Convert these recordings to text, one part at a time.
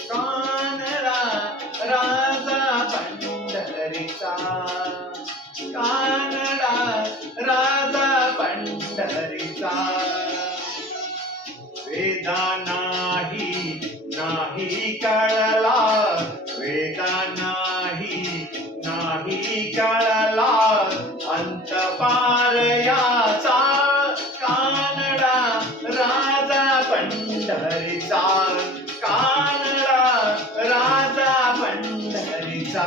कानडा राजा पंढरीचा, कानडा राजा पंढरीचा. वेदा नाही कळला, वेदा नाही कळला अंत पार याचा. कानडा राजा पंढरीचा, कानडा राजा पंढरीचा.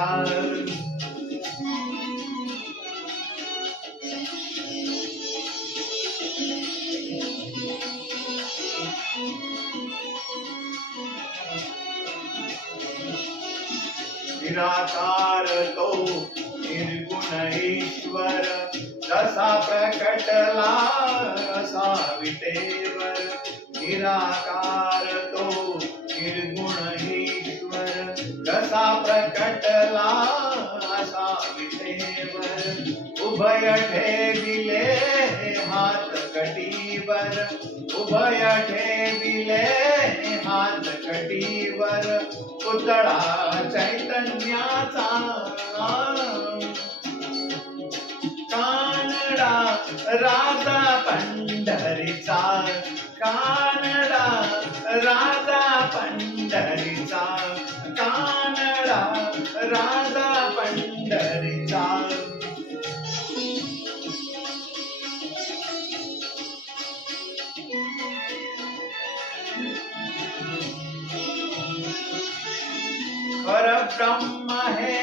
निराकार तो निर्गुण ईश्वर, जसा प्रकटला असा विटेवर. निराकार तो निर्गुण ईश्वर, जसा प्रकटला असा विटेवर. उभय ठेविले हात कटीवर, उभय ठेविले हात कटीवर. पुतळा चैतन्याचा, कानडा राजा पंढरीचा, कानडा राजा पंढरीचा, कानडा राजा पंढरीचा. परब्रह्म है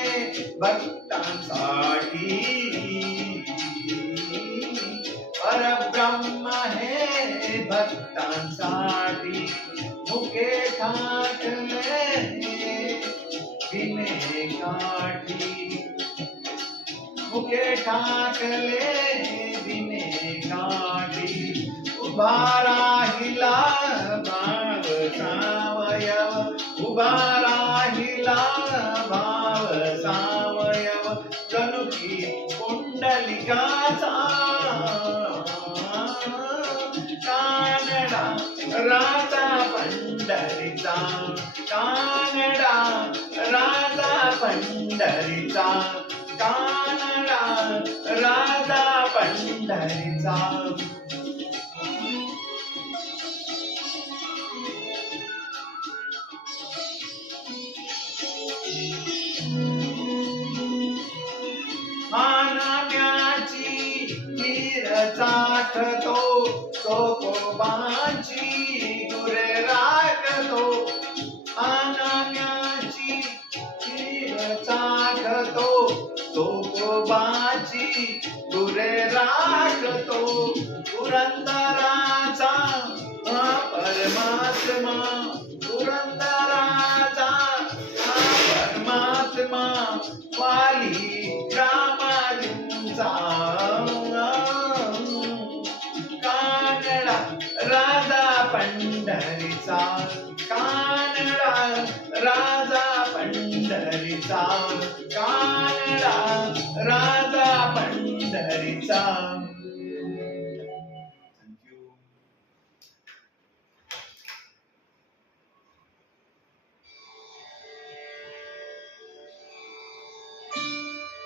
भक्तांसाठी, परब्रह्म है भक्तांसाठी. मुके ठाकले बिने काठी, मुके ठाकले बिने काठी. उभा राहिला भाव सावयव, उभा राहिला भाव सावयव. जणू की कुंडलिकाचा, कानडा राजा पंढरीचा, कानडा राजा पंढरीचा, कानडा राजा पंढरीचा. मानाम्याची खीर चाखतो, चोकोबाची गुरे राखतो. मानाम्याची खीर चाखतो, चोकोबाची गुरे राखतो. पुरंदराचा हा परमात्मा, पुरंदराचा हा परमात्मा. वाली रामाजींचा, कानडा राजा पंढरीचा, कानडा राजा पंढरीचा, कानडा राजा पंढरीचा.